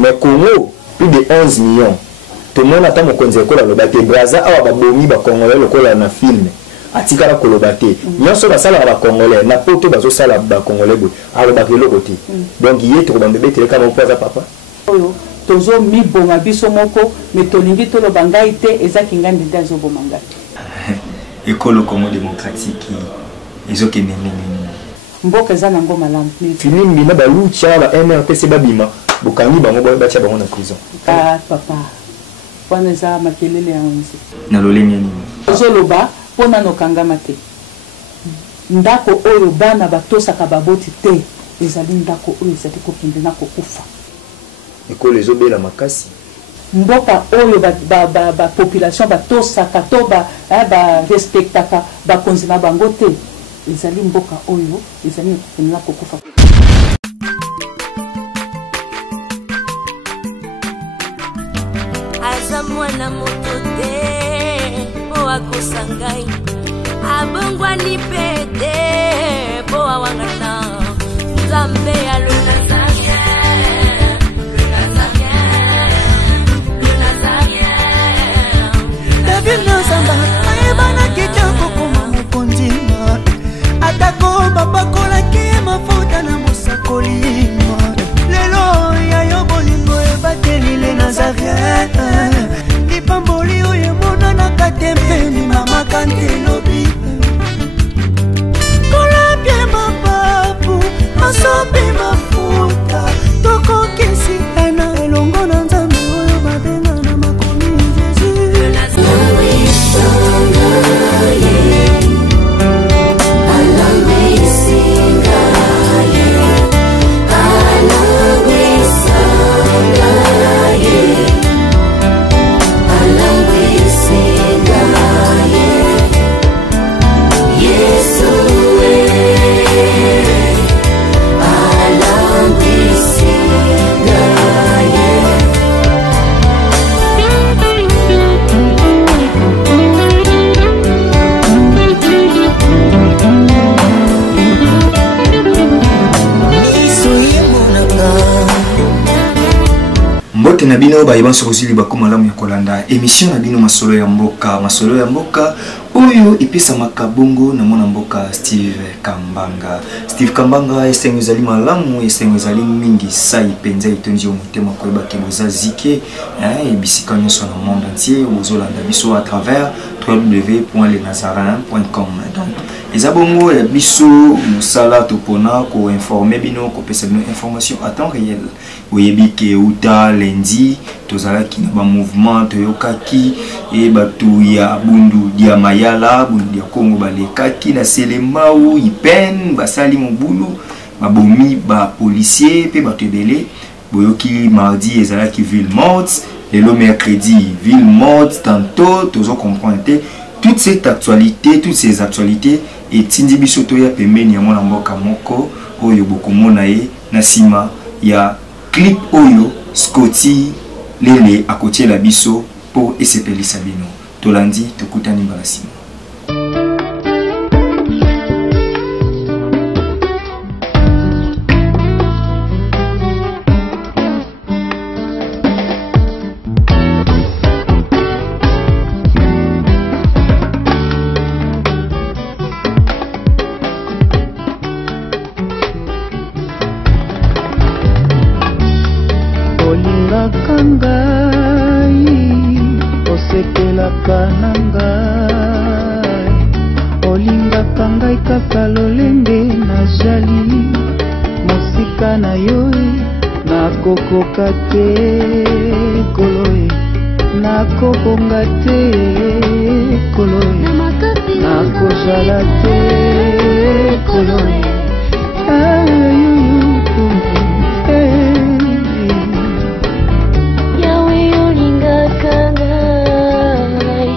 Mais Congo, plus de 11 millions. Tout le monde attend mon conseil pour le bâtir. Braza a babomi ba Congolais le cola na film. Atikara ko le bâtir. Nyon so ba sala ba Congolais. Na poto ba so sala ba Congolais bo. A le bâtir le côté. Donc il est trop dans bébé télé comme poza papa. Tozo mi bonga biso moko mais tolingi to lo bangai te ezaki ngandi dazo bomanga. École Congo démocratique ezoke nene. Mboka za nango malamu. Fini mbina ba lucha ba MRTC babima. Bokani bango ba tia bango na prison. Ah papa. Wana za makelele ya onzi. Na lolemi nini? Zoloba pona no kangama te. Ndako oyo bana batosaka baboti te. Ezali ndako oyo ezali kokende na kokufa. École ezobela makasi. Mboka oyo ba population batosaka to ba respectaka ba konzina bango te. Ezali mboka oyo ezali kokende na kokufa. Mwana moto te po akosangai abongwa ni pete po awangana Nzambe ya Lunazaria David Nzamba ayebana kitoko kuma mukondima atako babakola ki mafuta na musakolima lelo ya yobolingo ebakelile Nazareth Pamboli oye mona na katempeni mama kantelobi Kola pie mapapu masope mafuta Toko kesi ena elongo na Nzambe oyo babenga na makomi Mbote na bino ba yebanso kozili bakoma lamu ya kolanda émission na bino masolo ya mboka oyo epesa makabongo na mona mboka Steve Kambanga esengo ezali malamu esengo ezali mingi sai penza itondi yo motema koyeba ke boza zike ebisika nyonso na monde entier ozolanda biso à travers www.lenazarin.com. donc ezabongo ya biso musala topona ko informer bino ko pesa bino information à temps réel oyebi ke uta lundi tozalaki na ba mouvement toyokaki e batu ya bundu dia mayala bundu dia Kongo balekaki na Selembao ipen basali mobulu babomi ba policier pe batu ebele boyoki mardi ezalaki ville morte lelo mercredi ville morte tantôt tozo comprendre toute cette actualité toutes ces actualités et tindi biso to ya pembeni ya mwana mboka moko oyo bokomona ye na sima ya clip oyo Scotty lele akotie la biso po esepelisa bino tolandi tokutani mbalasima. Kokate koloe na kokongate koloe na kojalate koloe yawe olinga kangai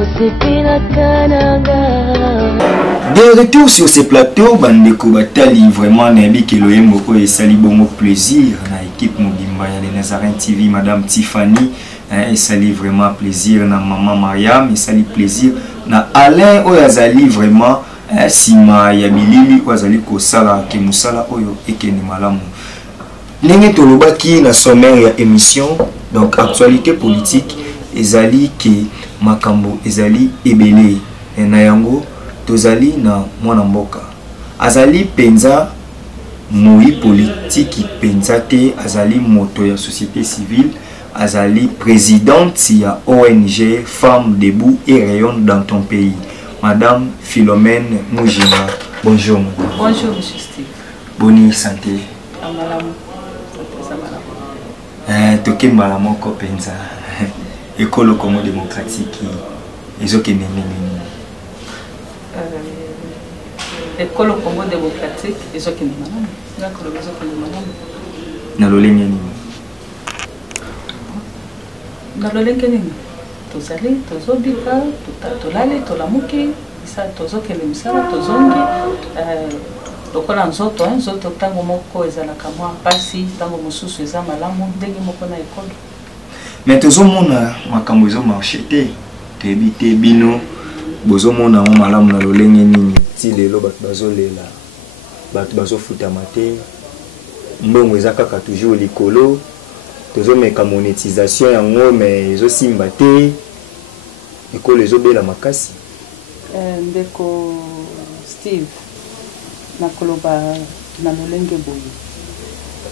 osepela kananga. De retour sur ces plateaux, bandeko batali vraiment na bikelo yembo ko esali bongo plaisir na équipe mobimba ya Lenazarin TV madame Tiffany esali vraiment plaisir na maman Mariam esali plaisir na Alain oyo azali vraiment sima ya bilili ko azali ko sala ke musala oyo ekeni malamu ndenge tolobaki na sommaire ya émission donc actualité politique ezali ke makambo ezali ebele na yango tozali na mwana mboka azali penza moi politique penza te azali moto ya société civile azali présidente ya ONG Femmes debout et rayonnent dans ton pays. Madame Philomène Moujina, bonjour madame. Bonjour monsieur Steve. Bonne santé. Amalamu. Toke malamu ko penza. École Congo démocratique ezokende nini? École Congo démocratique ezokende malamu. Nakolo ezokende malamu. Na lolenge nini? Na lolenge nini? Tozali tozobika tolale tolamuki isa tozokende misala tozongi lokola nzoto nzoto ntango moko ezalaka mwa mpasi ntango mosusu eza malamu ndenge moko na ekolo. Mais tozomona makambo ezomarche te toyebi te bino bozomona mo malamu na lolenge nini ti lelo bato bazolela bato bazofutama te mbongo eza kaka toujours likolo tozomeka monétisation yango mais ezosimba te ekolo ezobela makasi. Ndeko Steve nakoloba na lolenge boye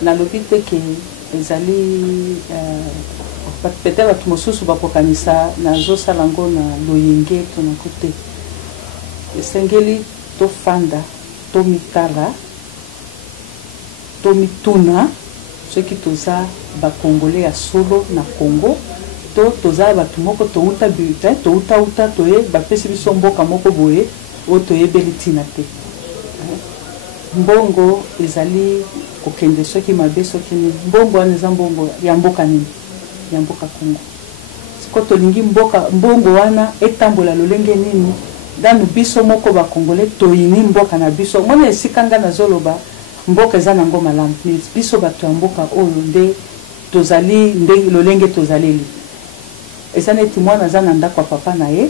nalobi te ke ezali peut-être bato mosusu bakokanisa nazosala ngo na loyenge to na kote esengeli tofanda tomitala tomituna soki toza bakongole ya solo na Congo to toza bato moko touta bulletin touta toye bapesi biso mboka moko boye o toyebeli ntina te mbongo ezali kokende soki mabe soki nini mbongo wana eza mbongo ya mboka nini ya mboka Congo siko tolingi mbongo wana etambola lolenge nini danu biso moko bakongole toyini mboka na biso mona esika nga nazoloba mboka eza nango malamu biso bato ya mboka oyo nde tozali nde lolenge tozaleli eza neti mwana aza na ndako ya papa na ye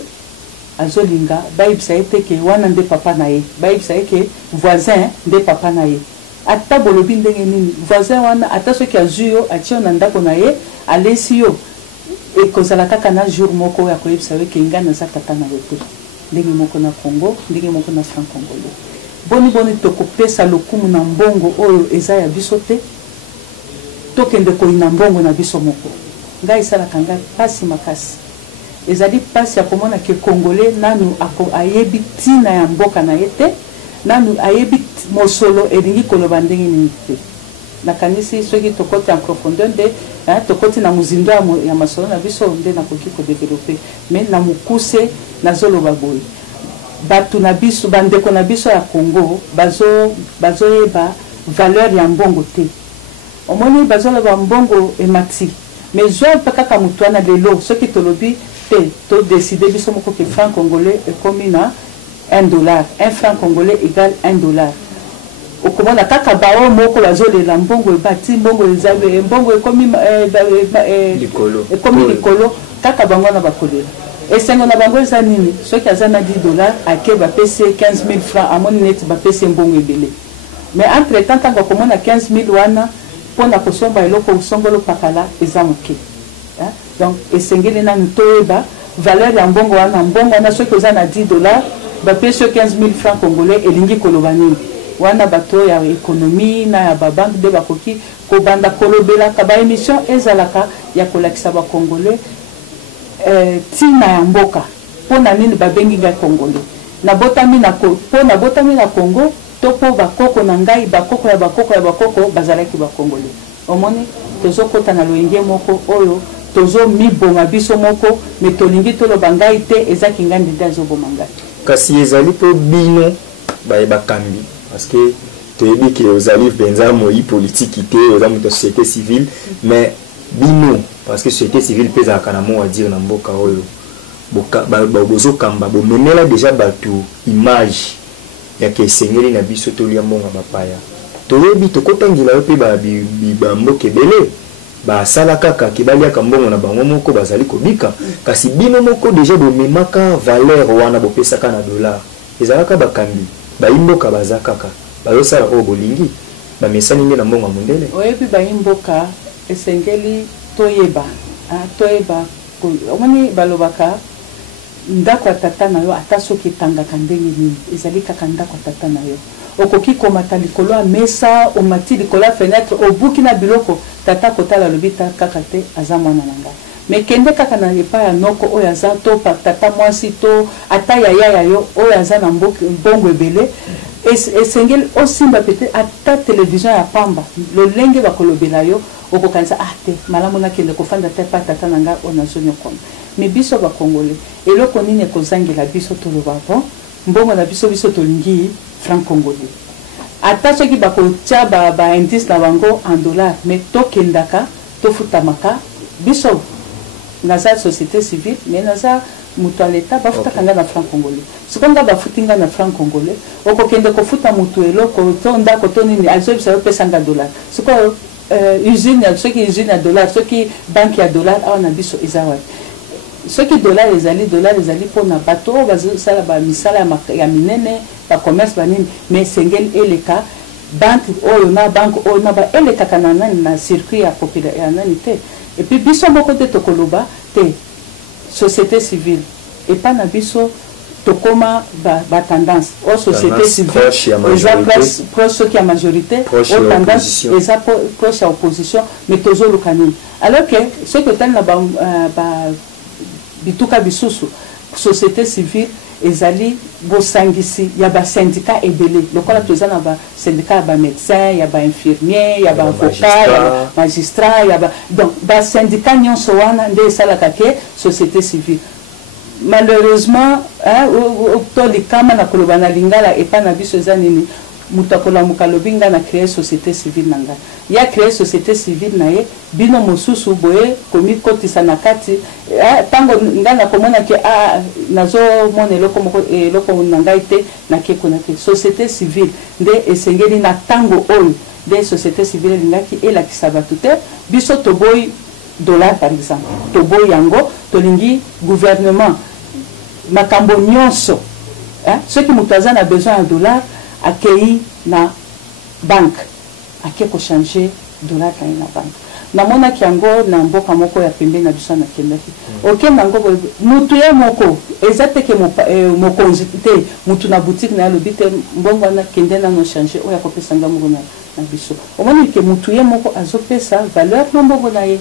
azolinga bayebisa ye te ke wana nde papa na ye bayebisa ye ke voisin nde papa na ye ata bolobi ndenge nini voisin wana ata soki azwi yo atie yo na ndako na ye alesi yo ekozala kaka na jour moko ya koyebisa yo ke ngai naza tata na yo te ndenge moko na Congo ndenge moko na franc congolais boni tokopesa lokumu na mbongo oyo eza ya biso te tokende koyina mbongo na biso moko ngai esalaka ngai pasi makasi ezali pasi ya komona ke congolais nanu ayebi ntina ya mboka na ye te nanu ayebi mosolo elingi koloba ndenge nini te nakanisi soki tokoti en profondeur nde tokoti na mozindo ya masolo na biso nde nakoki kodevelope mais na mokuse nazoloba boye bato na biso bandeko na biso ya Congo bazoyeba valeur ya mbongo te omoni bazoloba mbongo emati mais zwa mpe kaka motu wana lelo soki tolobi te todeside biso moko ke franc congolais ekomi na $1 un franc congolais égale $1 okomona kaka bao moko bazolela mbongo ebati mbongo ezabe mbongo ekomi likolo kaka bango wana bakolela esengo na bango eza nini soki aza na $10 ake bapesi 15,000 francs amoni neti bapesi mbongo ebele mais entre temps ntango akomona 15,000 wana mpona kosomba eloko songolo pakala eza moke donc esengeli nanu toyeba valeur ya mbongo wana soki oza na $10 bapesi yo 15,000 francs congolais elingi koloba nini wana bato ya économie na ya babanque nde bakoki kobanda kolobelaka baémission ezalaka ya kolakisa bakongolais ntina ya mboka mpona nini babengi ngai congolais mpona botami na Congo to mpo bakoko na ngai bakoko ya bakoko bazalaki bakongolais omoni tozokota na loyenge moko oyo tozomiboma biso moko me tolingi toloba ngai te ezaki ngai nde azoboma ngai kasi ezali mpo bino bakambi parce que toyebi ke ozali mpenza moi politique te oza moto ya société civile mais bino parce que société civile mpe ezalaka na mot à dire na mboka oyo bozokamba bomemela déjà bato image ya ke esengeli na biso tolia mbongo bapaya toyebi tokotangela yo mpe bamboka ebele basala kaka kibaliaka mbongo na bango moko bazali kobika kasi bino moko déjà bomemaka valeur wana bopesaka na $. Ezalaka bakambi bayimboka baza kaka bazosala oyo bolingi bamesani nde na mbongo ya mondele oyebi bayimboka esengeli toyeba toyeba omoni balobaka ndako ya tata na yo ata soki etangaka ndenge nini ezali kaka ndako ya tata na yo okoki komata likolo ya mesa omati likolo ya fenêtre obuki na biloko tata kotala alobi kaka te aza mwana na ngai me kende kaka na epai ya noko oyo aza to tata mwasi to ata yaya ya yo oyo aza na mbongo ebele esengeli osimba pete ata televizio ya pamba lolenge bakolobela yo okokanisa te malamu nakende kofanda te pa tata na ngai oyo nazonyokoma me biso bakongole eloko nini ekozangela biso toloba po mbongo na biso tolingi franc congolais ata soki bakotia baindice na bango en dollar me tokendaka tofutamaka biso naza société civile me naza mutu ya leta bafutaka nga na franc congolais siko nga bafuti nga na franc congolais okokende kofuta mutu eloko to ndako to nini azobisa opesanga dollar siko usine soki usine ya dollar soki banke ya dollar awa na biso eza wapi soki dollar ezali mpona bato oyo bazosala bamisala ya minene bacommerce banini mais esengeli eleka banke oyo na banke oyo na baelekaka na nani na circuit ya nani te epuis biso moko te tokoloba te société civile epa na biso tokoma batendance o société civile eza proche soki ya majorité o tendance eza proche ya opposition mais tozoluka nini alors que soki otali na bituka bisusu société civile ezali bosangisi ya basyndicat ebele lokola toza na basyndicat ya bamédecin ya bainfirmier ya baavocat ya magistrat donc basyndicat nyonso wana nde esalaka ke société civile malheureusement tolikama na koloba na lingala epa na biso eza nini mutu akolamuka alobi nga na créer société civile na ngai ya créer société civile na ye bino mosusu boye komikotisa na kati ntango ngai nakomona ke nazomona eloko na ngai te nake kuna te société civile nde esengeli na ntango oyo nde société civile elingaki elakisa bato te biso toboyi dollar par exemple toboyi yango tolingi gouvernement makambo nyonso soki moto aza na besoin ya dollar akei na banque ake kochanger dollar kai na banque namonaki yango na mboka moko ya pembeni na biso nakendaki okenda yango mutu ye moko eza teke mokonzi te mutu na boutique na alobi te mbongo wana kende nano changer oyo akopesa nga moko na biso omoni ke mutu ye moko azopesa valeur na mbongo na ye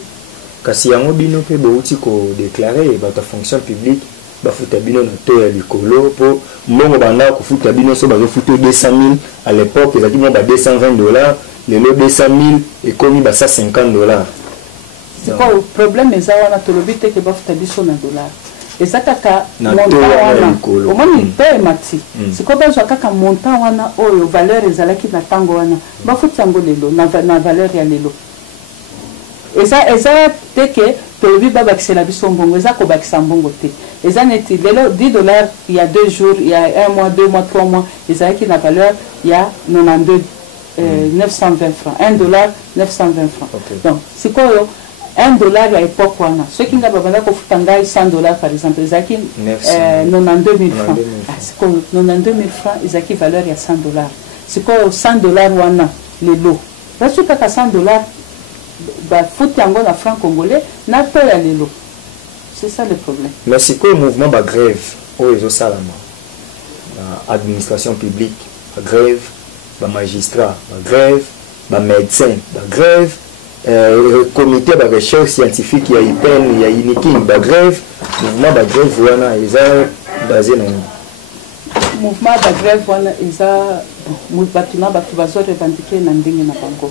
kasi yango bino mpe bouti kodéclare bato ya fonction publique bafuta bino na to ya likolo po mbongo banda kofuta bino so bazofuta 200 000 à l'époque ezalaki mo ba 220 $, lelo 200 000 ekomi ba 150 $. c'est quoi le problème eza wana tolobi te ke bafuta biso na dollar eza kaka montant wana omoni mpe emati siko bazwa kaka montant wana oyo valeur ezalaki na ntango wana bafuta yango lelo na valeur ya lelo eza te ke tolobi babakisela biso mbongo eza kobakisa mbongo te eza neti lelo 10 $, il y a 2 jours, il y a 1 mois, 2 mois, 3 mois ezalaki na valeur ya 92 920 francs 1 $, 920 francs donc sikoyo 1 $ ya époque wana soki nga babanda kofuta ngai 100 $ par exemple ezalaki 92 000 francs sikoyo 92 000 francs ezalaki valeur ya 100 $. sikoyo 100 $ wana lelo basu kaka 100 $, bafuta yango na franc congolais na to ya lelo. C'est ça le problème. Mais c'est quoi le mouvement de grève au réseau Salama? Administration publique, la grève, la magistrat, la grève, la médecin, la grève, le comité de recherche scientifique, il y a IPEN, il y a INIKIN, la grève, le mouvement de grève, voilà, ils sont basés dans le mouvement de grève, voilà, ils sont revendiqués dans le bango.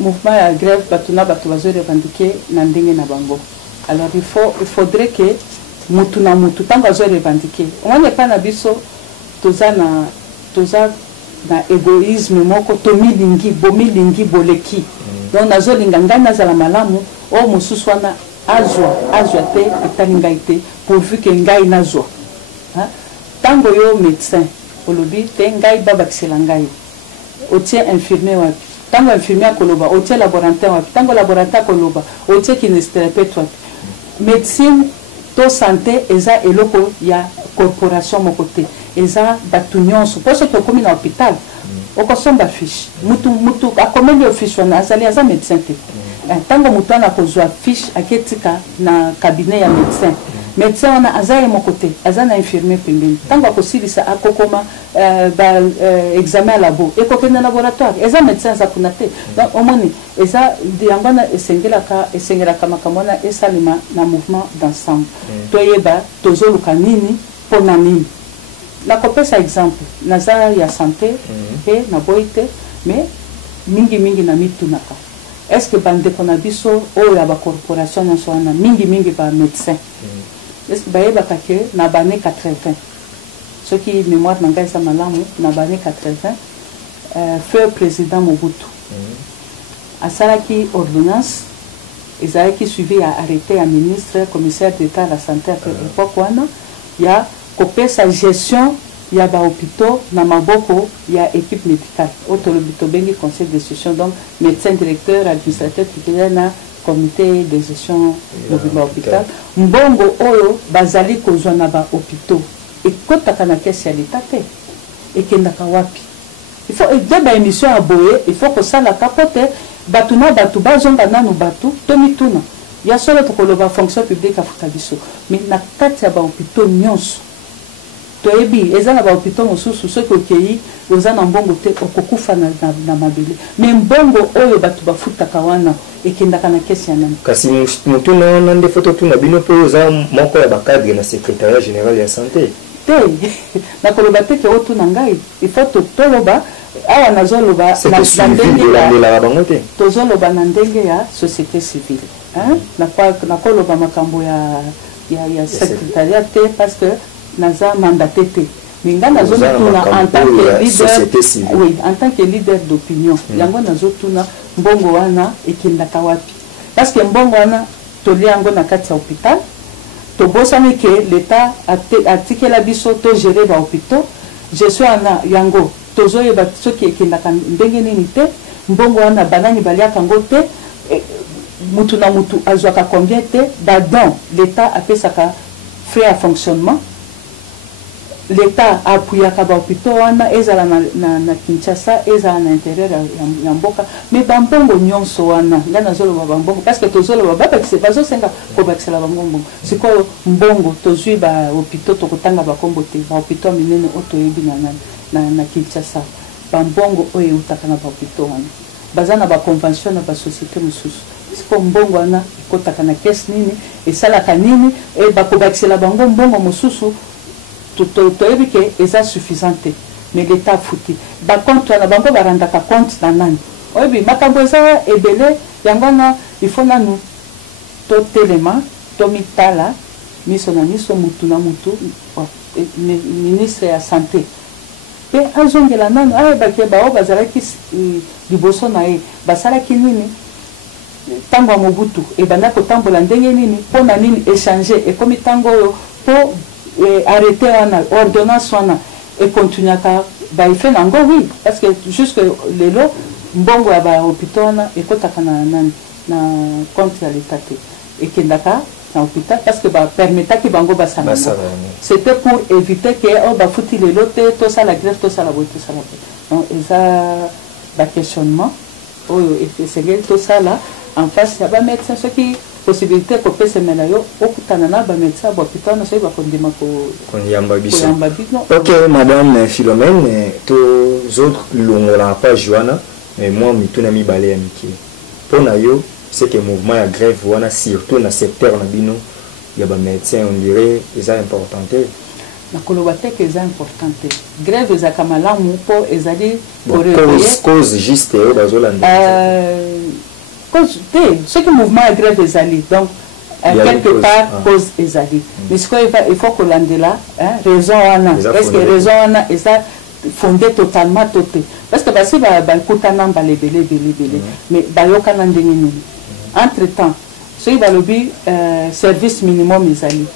Mouvement de grève, ils sont revendiqués dans le bango. Alors il faudrait que mutu na mutu tango azo revendiquer on n'est pas na biso toza na égoïsme moko tomilingi boleki donc nazo linga ngai nazala malamu o mususu wana azwa te etali ngai te pourvu que ngai nazwa tango yo médecin olobi te ngai babakisela ngai otie infirmier wapi tango infirmier koloba otie laboratoire wapi tango laboratoire koloba otie kinésithérapeute wapi médecine to santé eza eloko ya corporation moko te eza bato nyonso mposo tokomi na hôpital okosomba fiche mutu akomeli fiche wana azali aza médecin te ntango mutu wana akozwa fiche aketika na cabinet ya médecin wana aza ye moko te aza na infirmier pembeni ntango akosilisa akokoma examen ya labo ekokende laboratoire eza médecin aza kuna te donc omoni eza yango wana esengelaka makambo wana esalema na mouvement d'ensemble toyeba tozoluka nini mpona nini nakopesa exemple naza ya santé mpe naboyi te mais mingi na mitunaka est-ce que bandeko na biso oyo ya bacorporation nyonso wana mingi bamédecin est-ce que bayebaka ke na bane 80 soki mémoire na ngai eza malamu na bane 80 feu président Mobutu asalaki ordonnance ezalaki suivi ya arrêté ya ministre commissaire d'état à la santé à l'époque wana ya kopesa gestion ya bahôpitaux na maboko ya équipe médicale otolobi tobengi conseil de gestion donc médecin directeur administrateur titulaire na comité de gestion mobimba hôpital mbongo oyo bazali kozwa na bahôpitaux ekotaka na kesi ya leta te ekendaka wapi il faut deba émission ya boye il faut kosalaka po te bato na bato bazonga nanu bato tomituna ya solo tokoloba fonction publique afuta biso mais na kati ya bahôpitaux nyonso toyebi eza na bahôpitaux mosusu soki okei oza na mbongo te okokufa na mabele mais mbongo oyo bato bafutaka wana ekendaka na kesi ya nani kasi mutuna wana nde foto tuna bino mpo oza moko ya bacadre na secrétariat général ya santé te nakoloba te ke otuna ngai il faut toloba awa nazoloba na ndenge tozoloba na ndenge ya société civile nakoloba makambo ya secrétariat te parce que naza mandaté te minga nazotuna en tant que leader oui en tant que leader d'opinion yango nazotuna mbongo wana ekendaka wapi parce que mbongo wana tolia yango na kati ya hôpital tobosani ke l'état atikela biso to gérer ba hôpitaux gestion wana yango tozoyeba soki ekendaka ndenge nini te mbongo wana banani baliaka yango te mutu na mutu azwaka combien te dadon l'état apesaka frais à fonctionnement l'état apuyaka bahôpitaux wana ezala na Kinshasa ezala na intérieur ya mboka mais bambongo nyonso wana nga nazoloba bambongo parce que tozoloba bazosenga kobakisela bango mbongo sikoyo mbongo tozwi bahôpitaux tokotanga bakombo te bahôpitaux minene oyo toyebi na Kinshasa bambongo oyo eutaka na bahôpitaux wana baza na baconvention na basociété mosusu siko mbongo wana ekotaka na kesi nini esalaka nini bakobakisela bango mbongo mosusu toyebi ke eza suffisante mais l'état futi bacompte wana bango barandaka compte na nani oyebi makambo eza ebele yango wana il faut nanu totelema tomitala miso na miso mutu na mutu ministre ya santé mpe azongela nanu ayebake bao bazalaki liboso na ye basalaki nini ntango ya Mobutu ebanda kotambola ndenge nini mpo na nini échanger ekomi ntango oyo mpo arrêté wana ordonnance wana ekontinuaka baefe nango oui parce que jusque lelo mbongo ya bahôpitaux wana ekotaka na compte ya l'état te ekendaka na hôpital parce que bapermetaki bango basala c'était pour éviter que bafuti lelo te tosala grève tosala boye tosala boye donc eza baquestionnement oyo esengeli tosala en face ya bamédecin soki possibilité kopesemela yo okutana na bamédecin ya bahôpital na soki bakondima koyamba biso. Ok madame Philomène tozolongola page wana moi mituna mibale ya mikili mpona yo c'est que mouvement ya grève wana surtout na secteur na bino ya bamédecin on dirait eza important te nakoloba te ke eza important te grève ezalaka malamu mpo ezali cause juste oyo bazolanda cause te soki mouvement ya grève ezali donc quelque part cause ezali mais sikoyo il faut kolandela raison wana est-ce que raison wana eza fondé totalement to te parce que basi bakutana mbala ebele mais bayokana ndenge nini entre temps soki balobi service minimum ezali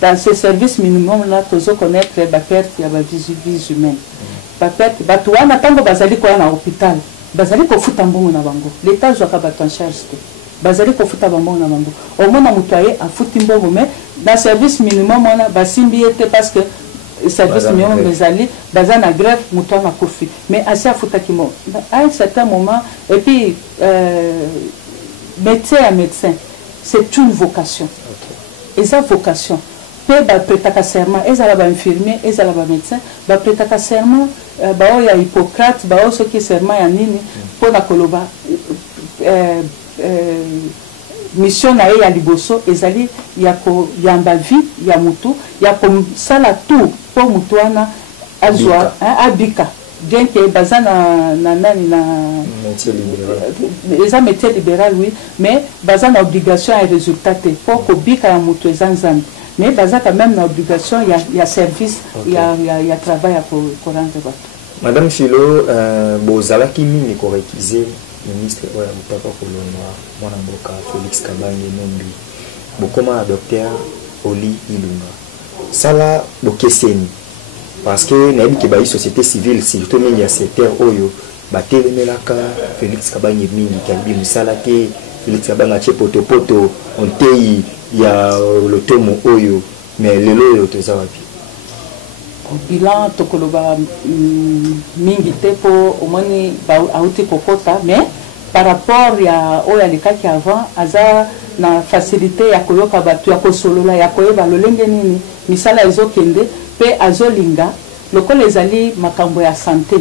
dans ce service minimum là tozo connaître baperte ya bavies humaine baperte bato wana ntango bazali koya na hôpital bazali kofuta mbongo na bango l'état azwaka bato en charge te bazali kofuta bambongo na bango omona moto aye afuti mbongo mais dans service minimum wana basimbi ye te parce que service minimum ezali baza na grève moto wana kofi mais asi afutaki mo à un certain moment et puis métier à médecin c'est une vocation eza vocation pe bapretaka serment ezala bainfirmier ezala bamédecin bapretaka serment bao ya Hippocrate bao soki serment ya nini mpona koloba mission na ye ya liboso ezali ya koyamba vie ya mutu ya kosala tout mpo mutu wana azwa abika bien que baza na nani na eza métier libéral oui mais baza na obligation ya résultat te mpo kobika ya mutu eza nzambe mais baza quand même na obligation ya service ya travail ya korendre bato. Madame Philo bozalaki mingi korekize ministre oya butaka kolonwa mwana mboka Félix Kabange Nombi bokoma docteur Oli Ilunga sala bokeseni parce que nayebi ke bayi société civile surtout mingi ya secteur oyo batelemelaka Félix Kabange mingi kabi musala te Félix Kabange atie potopoto ontei ya lotomo oyo mais lelo oyo toza wapi bilan tokoloba mingi te po omoni auti kokota mais par rapport ya oyo alikaki avant aza na facilité ya koyoka bato ya kosolola ya koyeba lolenge nini misala ezokende pe azolinga lokola ezali makambo ya santé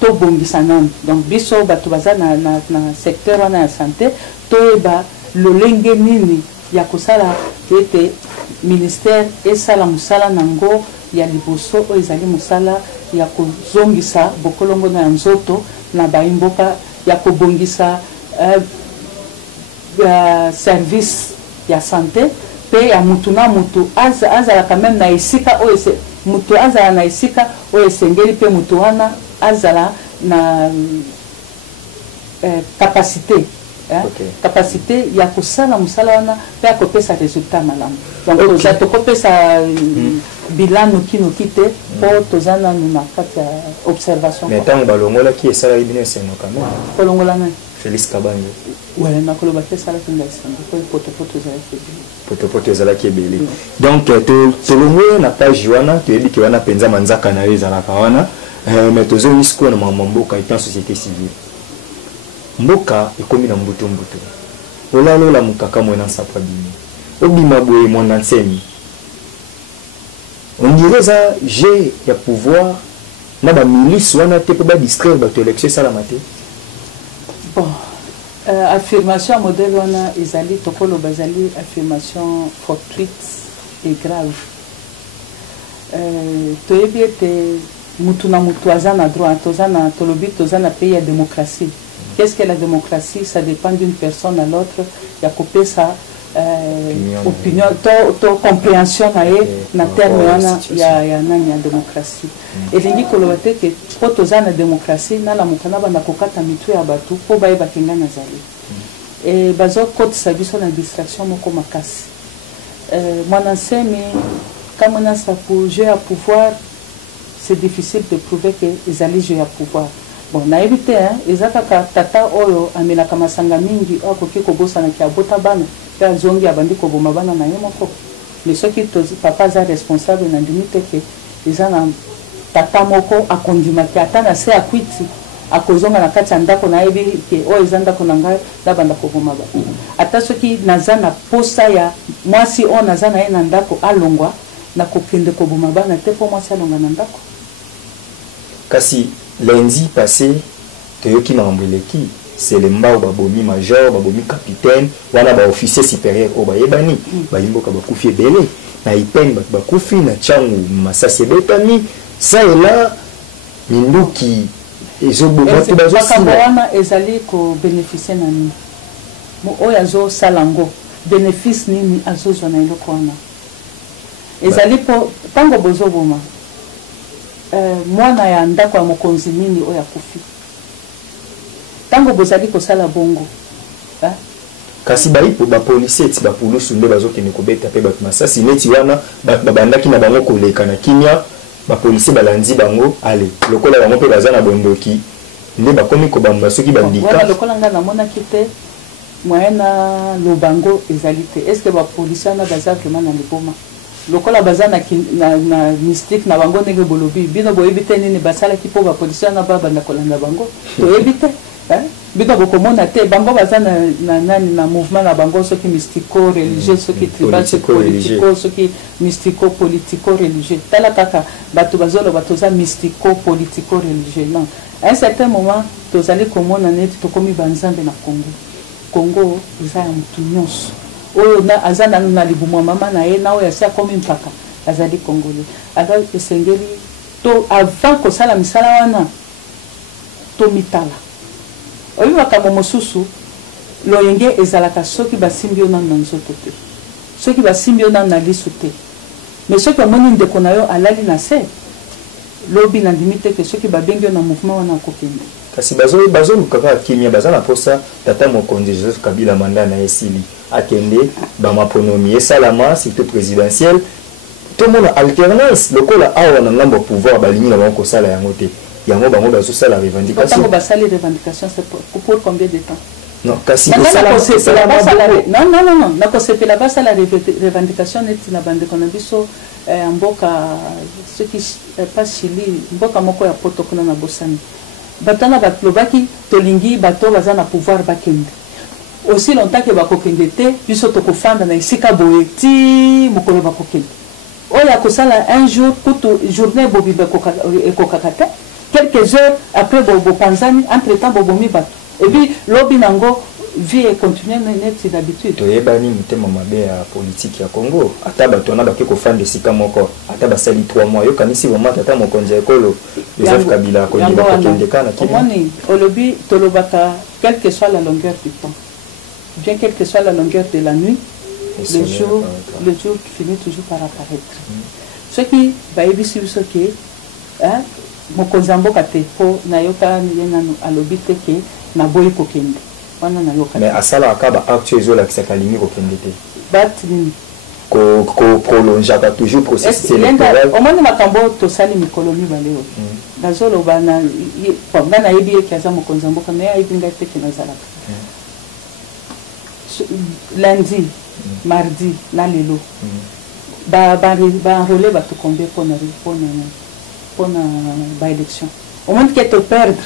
tobongisa nanu donc biso bato baza na secteur wana ya santé toyeba lolenge nini ya kosala ete ministère esala mosala nango ya liboso oyo ezali mosala ya kozongisa bokolongo na nzoto na baimboka ya kobongisa service ya santé pe ya mutu na mutu azala quand même na esika oyo mutu azala na esika oyo esengeli pe mutu wana azala na capacité capacité ya kosala mosala wana pe ya kopesa résultat malamu donc toza tokopesa bilan noki te mpo toza nanu na kati ya observation mais ntango balongolaki esalaki bino esengo quand même kolongola nani Félix Kabange ouais nakoloba te esalaki nga esengo po potopoto ezalaki ebele potopoto ezalaki ebele donc tolongwe na page wana toyebi ke wana mpenza manzaka na yo ezalaka wana mais tozongi sikoyo na mama mboka etant société civile mboka ekomi na mbutu olalola mukaka mwena nsapa bini obima boye mwana nsemi on dirait ça j'ai ya pouvoir na ba milice wana te pe ba distraire bato élection salama te bon affirmation modèle wana ezali tokolo bazali affirmation fortuite et grave toyebi ete mutu na mutu aza na droit tolobi toza na pays ya démocratie. Qu'est-ce que la démocratie? Ça dépend d'une personne à l'autre. Il y a coupé sa opinion, compréhension na terme il y a démocratie. Et je dis que quand on a la démocratie, na la mukana bana kokata mitu ya batu po bae bakenga nazali. Et bazo côté service na distraction moko makasi. Mwana nsemi comme on a ça pour jouer à pouvoir, c'est difficile de prouver que ils allaient jouer à pouvoir. Bon, na évité ezaka tata oyo amelaka masanga mingi akoki kobosana ki abota bana ya zongi abandi koboma bana na yemoko. Mais ce qui papa za responsable na limite que ezana tata moko akondima ki atana se akwiti akozonga na kati ndako na yebi ke o ezanda konanga da banda koboma bana. Ata soki nazana posa ya mwasi on nazana ye na ndako alongwa na kokende koboma bana te po mwasi alonga na ndako. Kasi lundi passé, Toyoki Mambeleki, c'est le mbao babomi major, babomi capitaine, wana ba officier supérieur au bayebani, bayimbo ka bakufi belé, na ipen bakufi na changu masasi betami, ça et là minduki ezobo batu bazo wana ezali ko bénéficier nani. Mo oyazo salango, bénéfice nini azozo na eloko wana. Ezali po tango bozo boma. Mwana ya ndako ya mokonzi nini oya kufi tango bozali kosala bongo kasi baipo ba police eti ba pulusu nde bazokende kobeta pe bato masasi neti wana babandaki na bango koleka na kimia ba police balandi bango ale lokola bango pe baza na bondoki nde bakomi kobamba soki bandika wala lokola nga na mona kite moyena lobango ezali te est-ce que ba police na baza vraiment na liboma lokola baza na mystique na bango ndenge bolobi bino boyebi te nini basalaki mpo bapolisi na babanda kolanda bango toyebi te bino bokomona te bango baza na mouvement na bango soki mystico religieux soki tribal soki politico soki mystico politico religieux tala kaka bato bazoloba toza mystico politico religieux non à un certain moment tozali komona neti tokomi banzambe na Congo eza ya mutu nyonso oyo aza na libumwa mama na ye na oyo asi akomi mpaka azali congolais alors esengeli to avant kosala misala wana tomitala oyo makambo mosusu loyenge ezalaka soki basimbi yo nanu na nzoto te soki basimbi yo nanu na lisu te mais soki omoni ndeko na yo alali na se lobi na ndimi te ke soki babengi yo na mouvement wana akokende kasi bazolukaka kimia baza na posa tata mokonzi Joseph Kabila manda na esili akende bamaponomi esalama surtout présidentielle tomona alternance lokola awa na ngambo pouvoir balingi na bango kosala yango te yango bango bazosala revendication basali revendication c'est pour combien de temps non kasi non nakosepela basala revendication neti na bandeko na biso mboka soki pas Chili mboka moko ya poto kuna na bosani batana batlobaki tolingi bato baza na pouvoir bakende aussi longtemps que bakokende te biso tokofanda na esika boye ti mokolo bakokende oyo akosala un jour kutu journée bobimba ekokaka te quelques heures après bopanzani entre temps bobomi bato et puis lobi nango vie et continuer neti d'habitude toyebani motema mabe ya politique ya Congo ata bato wana bake kofanda esika moko ata basali 3 mois yokanisi vraiment tata mokonzi ekolo Joseph Kabila kolinga kokende kana kimoni olobi tolobaka quelle que soit la longueur du temps bien quelle que soit la longueur de la nuit le jour finit toujours par apparaître ce qui bayebisi biso ke mokonzi mboka te po nayoka yenanu alobi te ke na boyi kokende wana nayoka mais asala akaba acte ezolakisa kalingi kokende te bat nini ko prolongeaka toujours processus électoral omoni makambo tosali mikolo mibale oyo nazoloba na nga nayebi eke aza mokonzi mboka me ayebi ngai teke nazalaka lundi mardi na lelo baenrole bato combien mpona baélection omoni ke toperdre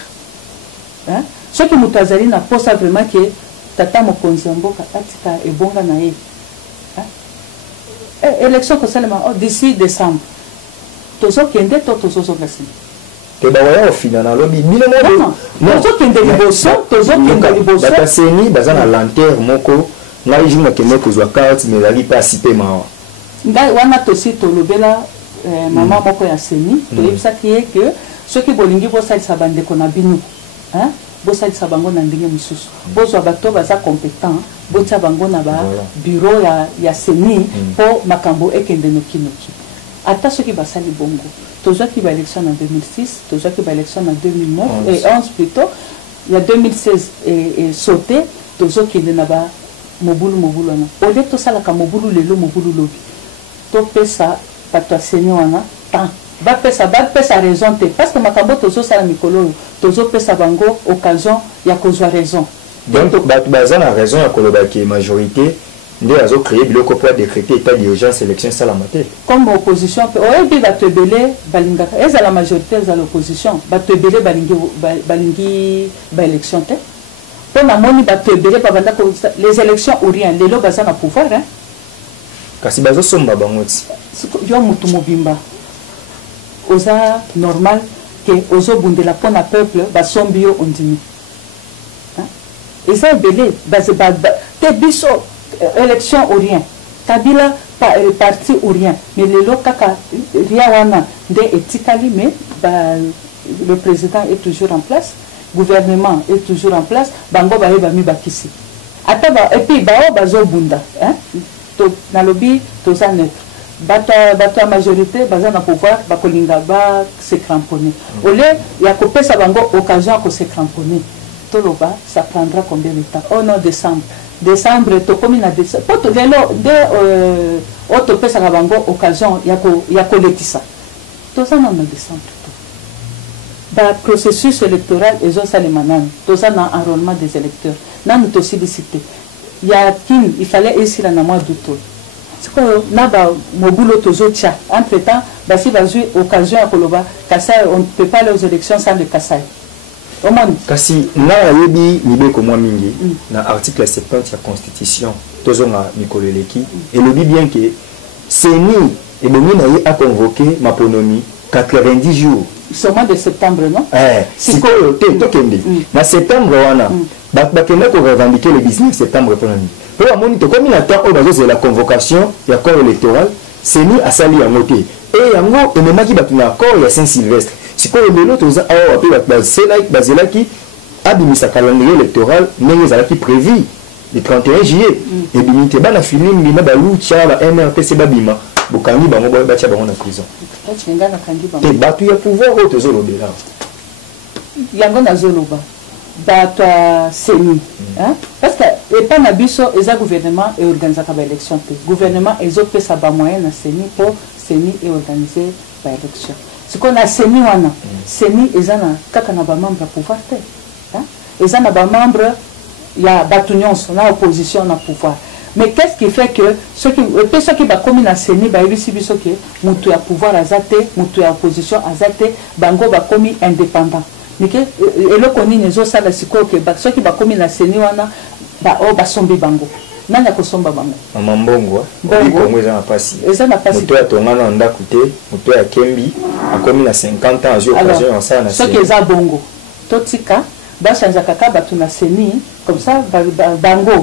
soki moto azali na posa vraiment ke tata mokonzi ya mboka atika ebonga na ye élection kosalema d'ici décembre tozokende to tozozoka sima te bawaya ofina na lobi bino tozokende liboso bataseni baza na lantere moko ngai jour nakende kozwa carte mais ezali pasi mpe mawa ngai wana tosi tolobela mama moko ya seni toyebisaki ye ke soki bolingi bosalisa bandeko na bino bosalisa bango na ndenge mosusu bozwa bato baza compétent botia bango na babureau ya seni mpo makambo ekende nokinoki ata soki basali bongo tozwaki baélection na 2006 tozwaki baélection na 2009 et 11 plutôt ya 2016 sauté tozokende na mobulu wana olie tosalaka mobulu lelo mobulu lobi topesa bato ya seni wana temps bapesa raison te parce que makambo tozosala mikolo oyo tozopesa bango occasion ya kozwa raison donc bato baza na raison ya kolobaki majorité nde azocrée biloko mpo adécréter état d'urgence élection esalama te comme opposition mpe oyebi bato ebele balingaka ezala majorité ezala opposition bato ebele balingi baélection te mpo namoni bato ebele babandaka les élections ou rien lelo baza na pouvoir kasi bazosomba bango ti yo mutu mobimba oza normal ke ozobundela mpona peuple basombi yo ondimi eza ebele te biso élection ou rien Kabila parti ou rien mais lelo kaka ria wana nde etikali mais le président est toujours en place gouvernement est toujours en place bango bayeba mibakisi ata et puis bao bazobunda nalobi toza neutre bato ya majorité baza na pouvoir bakolinga se cramponner ole ya kopesa bango occasion ya se cramponner toloba ça prendra combien de temps oh non décembre tokomi na décembre poto lelo nde otopesaka bango occasion ya kolekisa toza na décembre processus électoral ezosalema nanu toza na enrôlement des électeurs nanu tosilisite ya kini il fallait esila na mois d'août sikoyo na bamobulo tozotia entre temps basi bazwi occasion ya koloba Kasai on ne peut pas aller aux élections sans le Kasai omoni kasi nga nayebi mibeko mwa mingi na article 70 ya constitution tozonga mikolo eleki elobi bien que seni ebongi na ye a convoqué maponomi 90 jours c'est au mois de septembre non sikoyo te tokende na septembre wana bakende ko revendiquer le 19 septembre pour nani pour amoni te comme il attend oyo la convocation ya corps électoral seni asali yango te et yango ememaki bato na corps ya Saint-Sylvestre sikoyo lelo toza awa wape bazelaki abimisa calendrier électoral ndenge ezalaki prévu le 31 juillet ebimi te bana filimi na balucha ba MRPC babima bokangi bango batia bango na prison te bato ya pouvoir oyo tozolobela yango nazoloba bato ya seni parce que epa na biso eza gouvernement eorganisaka baélection te gouvernement ezopesa bamoyen na seni mpo seni eorganize baélection sikoyo na seni wana seni eza na kaka na bamembre ya pouvoir te eza na bamembre ya bato nyonso na opposition na pouvoir mais qu'est-ce qui fait que ceux qui bakomi na seni bayebisi biso ke moto ya pouvoir aza te moto ya opposition aza te bango bakomi indépendant nike eloko nini ezosala sikoyo ke soki bakomi na seni wana oyo basombi bango nani akosomba bango mama mbongo kongo eza na pasi moto atonga na ndako te moto ya kembi akomi na 50 ans azwi occasion yosala na soki eza bongo totika bachange kaka bato na seni comme ça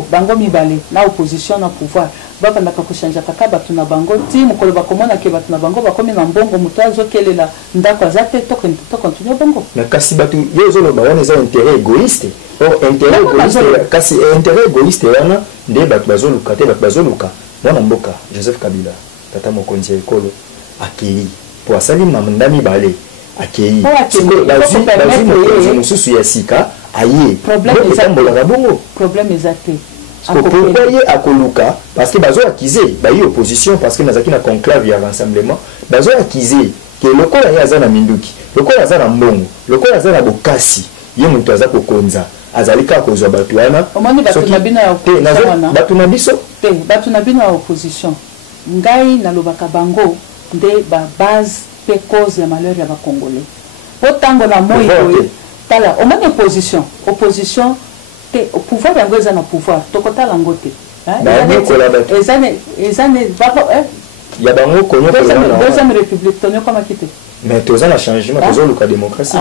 bango mibale na opposition na pouvoir bakandaka kochange kaka bato na bango ti mokolo bakomona ke bato na bango bakomi na mbongo moto azokelela ndako aza te tokontinue bongo mais kasi bato ye ozoloba wana eza intérêt égoïste intérêt égoïste kasi intérêt égoïste wana nde bato bazoluka te bato bazoluka mwana mboka Joseph Kabila tata mokonzi ya ekolo akei po asali manda mibale akei bazwi mokonzi mosusu ya sika aye etambolaka bongo problème eza te pourquoi ye akoluka parce que bazo akize bayi opposition parce que nazaki na conclave ya rassemblement bazo akize ke lokola ye aza na minduki lokola aza na mbongo lokola aza na bokasi ye moto aza kokonza azali kaka kozwa bato wana omoni bato na bino ya opposition bato na biso te bato na bino ya opposition ngai nalobaka bango nde babase mpe cause ya malheur ya bacongolais po ntango na moi boye tala omoni opposition te pouvoir yango eza na pouvoir tokotala yango te ya bango deuxième république tonyokomaki te mais toza na changement tozoluka démocratie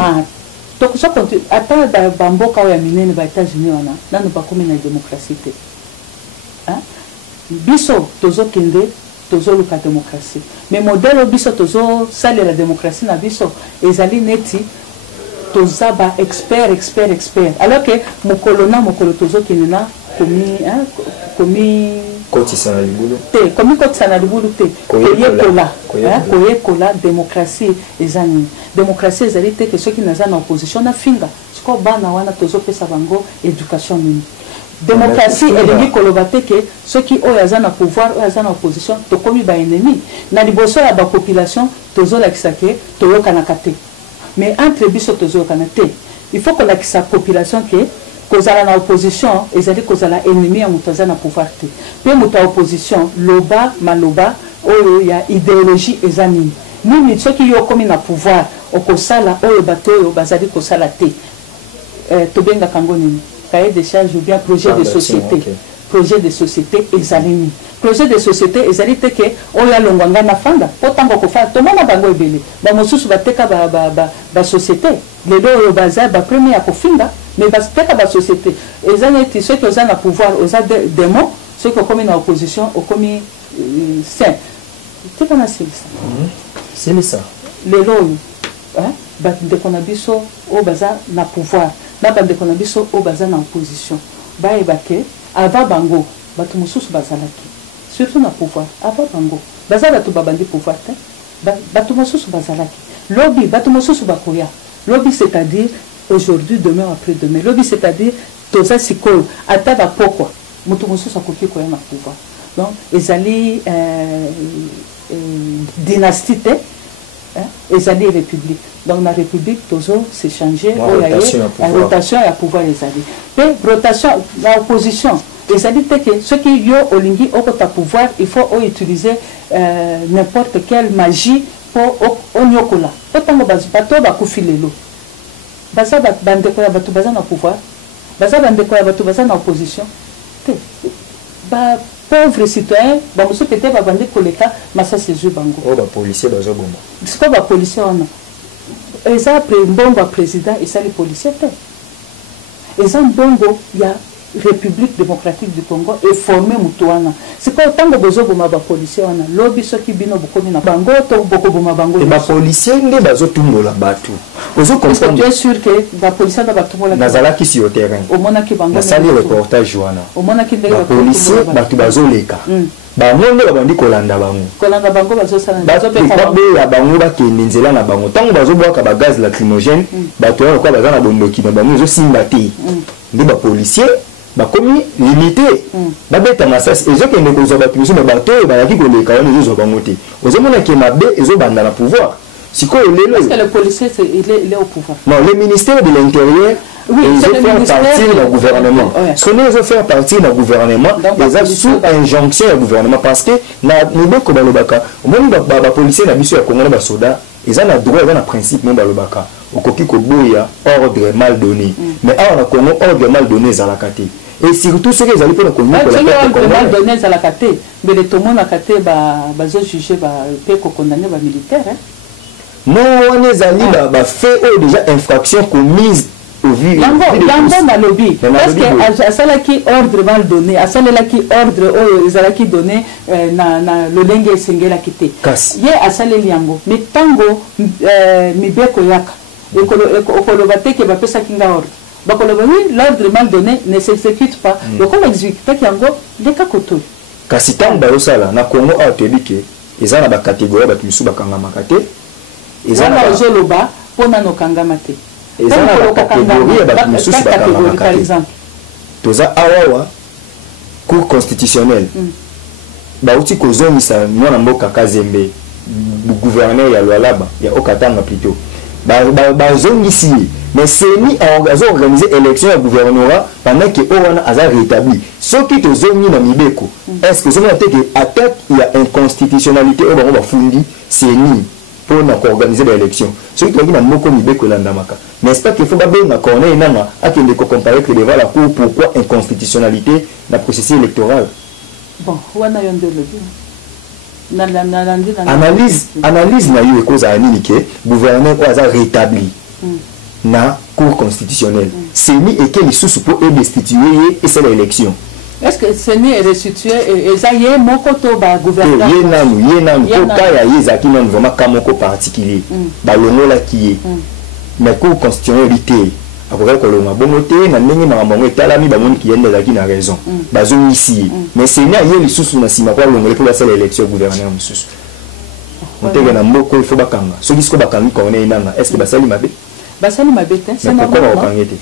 ata bamboka oyo ya minene ba États-Unis wana nano bakomi na démocratie te biso tozokende tozoluka démocratie mais modèle biso tozosalela démocratie na biso ezali neti toza ba expert alors que mokolo na mokolo tozokende na komi kotisa na libulu te komi kotisa na libulu te koyekola démocratie eza nini démocratie ezali te ke soki naza na opposition na finga sikoyo bana wana tozopesa bango éducation nini démocratie elingi koloba te ke soki oyo aza na pouvoir oyo aza na opposition tokomi baennemi na liboso ya bapopulation tozolakisa ke toyokanaka te mais entre biso tozoyokana te il faut kolakisa population ke kozala na opposition ezali kozala ennemi ya moto aza na pouvoir te mpe moto ya opposition loba maloba oyo ya idéologie eza nini soki yo okomi na pouvoir okosala oyo bato oyo bazali kosala te tobengaka yango nini cahier de charge ou bien projet de société projet de société ezali nini projet de société ezali te ke oyo alongwa ngai na fanda po ntango kofala tomona bango ebele bamosusu bateka basociété lelo oyo baza bapremier ya kofinga mais bateka basociété eza neti soki oza na pouvoir oza démon soki okomi na opposition okomi saint tika na silisa lelo oyo bandeko na biso oyo baza na pouvoir na bandeko na biso oyo baza na opposition bayeba ke avant bango bato mosusu bazalaki surtout na pouvoir avant bango baza bato babandi pouvoir te bato mosusu bazalaki lobi bato mosusu bakoya lobi c'est-à-dire aujourd'hui demain après demain lobi c'est-à-dire toza sikoyo ata bapokwa moto mosusu akoki koya na pouvoir donc ezali dynastie te ezali république donc la république tozo s'échanger rotation ya pouvoir ezali pe rotation la opposition ezali te ke soki yo olingi okota pouvoir il faut utiliser n'importe quelle magie po onyokola otango bato bakufi lelo baza bandeko ya bato baza na pouvoir baza bandeko ya bato baza na opposition te ba pauvre citoyen bamosusu pete babandi koleka masasi ezwi bango oyo bapolisier bazoboma siko bapolisier wana eza mbongo ya président esali policier te eza mbongo ya République démocratique du Congo est formé mutuana. C'est quoi tant que bozoboma ba policier wana lobi soki bino bokomi na bango to bokoboma bango. Et ba policier nde bazotumbola batu. Ozo comprendre. Tu es sûr que ba policier ba batumbola. Nazala ki sur terrain. Au mona ki bango. Na sali reportage wana. Au mona ki ndenge ba policier batu bazoleka. Bango nde babandi kolanda bango. Kolanda bango bazosala. Bazopeka bango ya bango bakende nzela na bango. Tango bazobwaka ba gaz lacrymogène, batu ya kwa bazana bomboki na bango zo simba te. Ndi ba policier bakomi limité babeta masasi ezokende kozwa bato mosusu na bato oyo bayaki koleka wana ezozwa bango te ozomona ke mabe ezobanda na pouvoir sikoyo lelo est-ce que le policier il est au pouvoir non le ministère de l'intérieur faire partie du gouvernement ce qu'on est faire partie du gouvernement eza sous injonction du gouvernement parce que na mibeko balobaka omoni ba policier na biso ya Congo na ba soda eza na droit eza na principe mo balobaka okoki koboya ordre mal donné mais awa na Congo ordre mal donné ezalaka te et surtout ceux qui allaient pour la commune pour la mal donné ezalaka te mais le tomonaka te bazo juger ba pe ko condamner ba militaire non on ezali ba fait déjà infraction commise au vu yango na lobby parce que asalaki ordre mal donné asalelaki ordre oyo ezalaki donné na lolenge esengelaki te ye asaleli yango mais tango mibeko yaka okoloba te ke bapesaki nga ordre bakoloba oui l'ordre mal donné ne s'exécute pas donc on exécute yango leka koto kasi tango bayosala na Congo awa toyebi ke eza na bakategorie bato misusu bakangamaka te eza na ozoloba mpona nokangama te eza na bakategorie ya bato misusu bakangamaka te toza awawa cour constitutionnelle bauti kozongisa mwana mboka Kazembe gouverneur ya Lualaba ya Okatanga plutôt bazongisi ye mais seni azo-organiser élection ya gouvernorat pendant que owana aza rétabli soki tozongi na mibeko est-ce que zomona te ke attaque ya inconstitutionnalité oyo bango bafundi seni mpona koorganiser baélection soki tozongi na moko mibeko elandamaka n'est-ce pas qu'il faut babenga Corneille Nangaa akende kocomparaître devant la cour pourquoi inconstitutionnalité na processus électoral bon wana yo nde lobi analyse na yo ekozala nini ke gouverneur oyo aza rétabli na cour constitutionnelle seni eke lisusu mpo edestitue ye esala élection est-ce que seni erestitue eza ye moko to bagouverneur ye nanu mpo kaya ye ezalaki nanu vraiment ka moko particulier balongolaki ye mais cour constitutionnelle ebi te akoki kolonga bongo te na ndenge makambo yango etalami bamoniki ye nde azalaki na raison bazongisi ye mais seni aye lisusu na nsima po alongole mpo basala élection ya gouverneur mosusu moteke na mboka oyo fo bakanga soki siko bakangi Corneille Nangaa est ce que basali mabe basali mabe te c'est normal bakangi te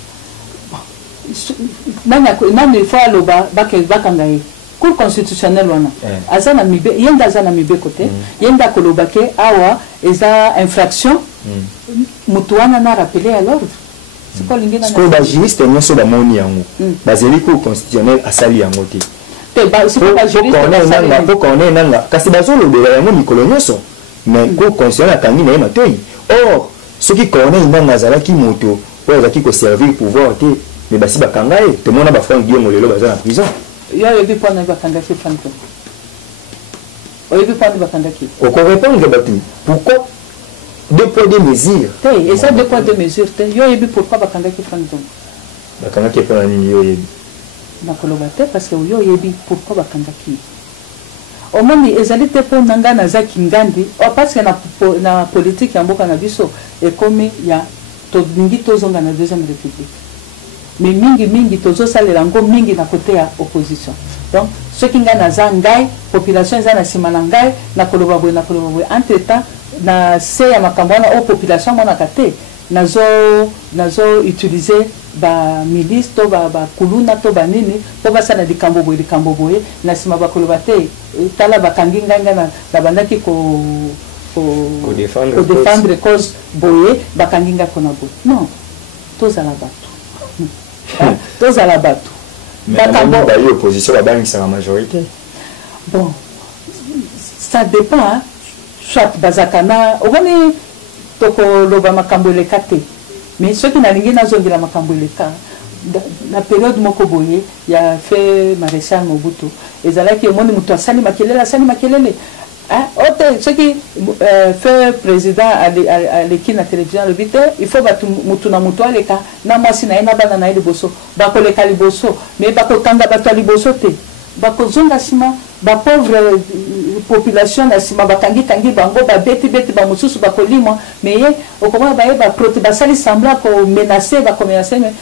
nani faut aloba bakanga ye cour constitutionnelle wana aza na mibe yenda aza na mibeko te yenda koloba ke awa eza infraction mutu wana na rappelé à l'ordre sikoyo bajuriste nyonso bamoni yango bazeli cour constitutionnelle asali yango te po Corneille Nangaa kasi bazolobela yango mikolo nyonso mais cour constitutionnelle akangi na ye matoi or soki Corneille Nangaa azalaki moto oyo azalaki koservir pouvoir te mais basi bakanga ye tomona bafranc Guillaume lelo baza na prison yo oyebi mpona bakangaki Franco oyebi mpona bakangaki okorépondre bato pourquoi deux poids deux mesures te eza deux poids deux mesures te yo oyebi pourquoi bakangaki Franco bakangaki mpona nini yo oyebi nakoloba te parce que yo oyebi pourquoi bakangaki omoni ezali te mpo na ngai nazaki ngandi parce que na politique ya mboka na biso ekomi ya tolingi tozonga na deuxième république mais mingi tozosalela yango mingi na kote ya opposition donc soki ngai naza ngai population eza na nsima na ngai nakoloba boye entre temps na se ya makambo wana oyo population amonaka te nazo utiliser bamilice to bakuluna to banini mpo basala likambo boye na nsima bakoloba te tala bakangi ngai na bandaki kodefendre cause boye bakangi ngai mpona boye non tozala bato mais la opposition va bien la majorité. Bon, ça dépend, hein. Soit Bazakana, on va toko loba makambo le kate. Mais ceux qui n'ont pas zongi la makambo le ka, la période mokoboye, il y a fait maréchal Mobutu. Et ça là qui est mon muto sali makelele. Hein, ceux qui fait président à l'équipe na télévision le bité, il faut battre mutu na muto le ka. Na masi na ina bana na liboso, bako le kaliboso, mais bako kanga bato liboso te. Bako zonga sima, ba pauvre population na sima bakangi bango ba beti ba mususu bako limo, mais au comment ba proté ba sali semblant ko menacer mais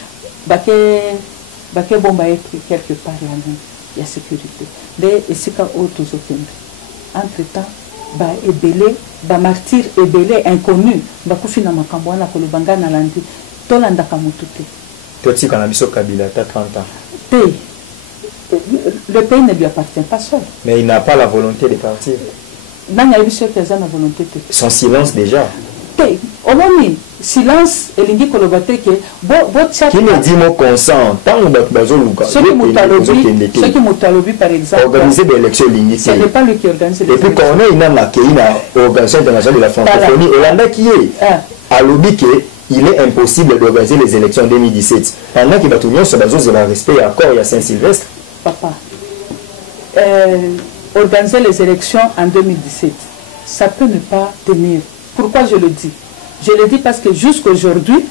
bake bomba être quelque part là il y a sécurité. De esika auto zokende. Entre-temps, ba ebele, ba martyr ebele inconnu, ba kufina makambo na ko lubanga na landi. Tolanda kamutute. Toti kana biso Kabila ta 30 ans. Le pays ne lui appartient pas seul. Mais il n'a pas la volonté de partir. Son silence déjà. Au moment silence et l'indique que le bateau qui me dit mon consent tant ceux qui m'ont par exemple organiser des élections lignées. Ce n'est pas lui qui organise les élections. Et puis quand on a une organisation internationale de la francophonie, Hollande qui est à l'objet il est impossible d'organiser les élections en 2017. Pendant qu'il va tout le monde se baser sur le respect accord il y a Saint-Sylvestre. Papa, organiser les élections en 2017, ça peut ne pas tenir. Pourquoi je le dis? Je le dis parce que jusqu'aujourd'hui,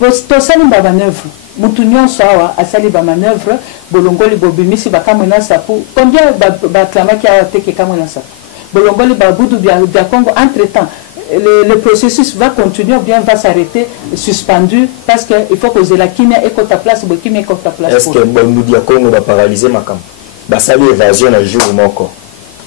tosali ba manœuvre, mutunyon sawa asali ba manœuvre, bolongoli bobimisi ba kamona sapu. Combien ba clama qui a été kamona sapu? Bolongoli ba budu bia Congo entre-temps. Le processus va continuer ou bien va s'arrêter, suspendu, parce qu'il faut que la Kimia ait ta place, la Kimia ait ta place. Est-ce que le Congo va paralyser ma cam? Ça va évasion un jour ou encore.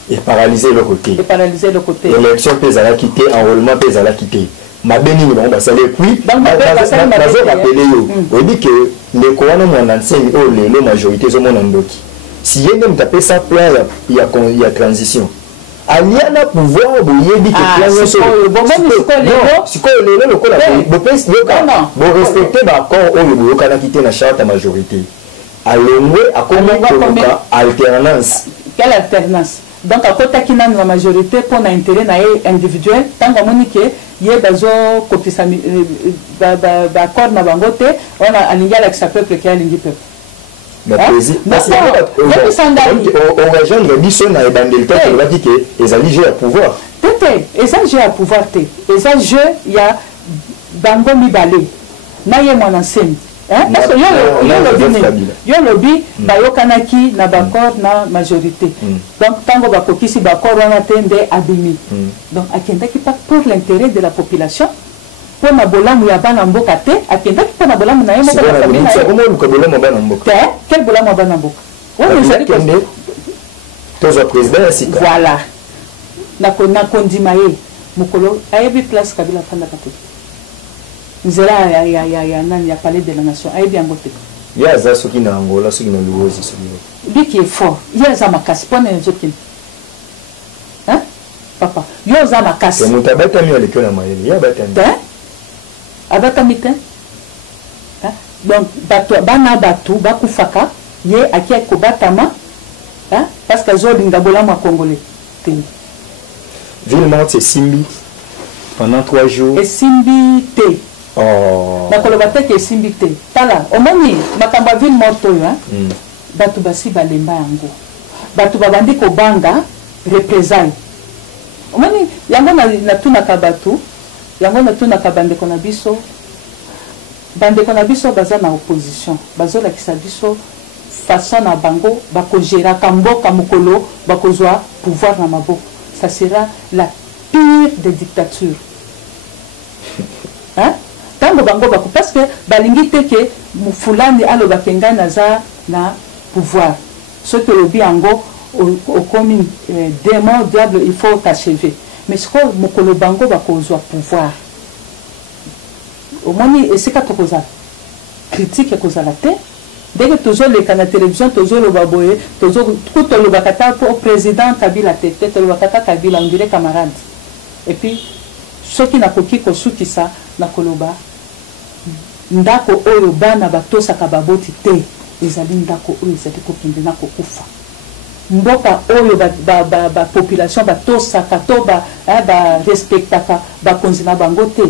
Et paralyser le côté. Et paralyser le côté. L'élection peut aller quitter, enrôlement peut aller quitter. Ma béni, on va saluer. Puis, on va rappeler, on dit que les Corans ont enseigné la majorité de mon endoki. Si il y a même tapé ça, il y a transition. Aliana pouvoir boyebi que plan yo so bon respecter ba corps o le kana quitter na charte majorité alongwe akoma alternance. Quelle alternance? Donc à côté qui n'a la majorité pour un intérêt individuel tant que monique yé bazo kopisa ba accord na bangote on a alinga avec sa peuple qui a alingi peuple. Mais on rejoint le mission dans les bandits qui va dire que les alliés à pouvoir. Les alliés à pouvoir, les alliés, il y a Bango Mibale, Naye Monansen. Parce que il y a lobby, Bayo Kanaki, Nabakor, na majorité. Donc, Tango Bakokisi, Bakor, on attend Abimi. Donc, à qui pas pour l'intérêt de la population. Pour na bolamu ya bana mboka te akenda pour na bolamu na yemo kwa famille na quel bolamu bana mboka on nous a dit que tozo président sika voilà na kondima ye mukolo ayebi place Kabila fanda kate nzela ya nani ya palais de la nation ayebi ambote ya za soki na Angola soki na Luozi soki lui qui est fort ya za makasi pona nzoki hein papa yo za makasi mutabata mi alekyo na mayele ya batanda abatamite donc bana batu bakufaka ye akia kobatama parce que zolinga bolamu a congolais ville morte c'est Simbi pendant 3 jours et Simbi te na kolobate ke Simbi te tala omoni makamba ville morte yo batu basi balemba yango batu babandi ko banga représailles omoni yango na tunaka batu yango na tunaka bandeko na biso baza na opposition bazola kisa biso façon na bango bakogera kamboka mukolo bakozwa pouvoir na maboko ça sera la pire des dictatures hein tango bango bako parce que balingi teke mufulani alo bakenga naza na pouvoir ce que le biango au commun démon diable il faut t'achever. Mais ce que mukolo bango bakozwa pouvoir au moni et c'est quand on critique et cause à la tête dès que toujours les canaux télévision toujours le baboye toujours tout le bakata pour président Kabila tête le bakata Kabila on dirait camarade et puis ceux qui n'a koki kosuki ça na koloba ndako oyo bana batosa kababoti te ezali ndako oyo ezali kokende na kokufa mboka oyo population batosaka to barespectaka bakonzi na bango te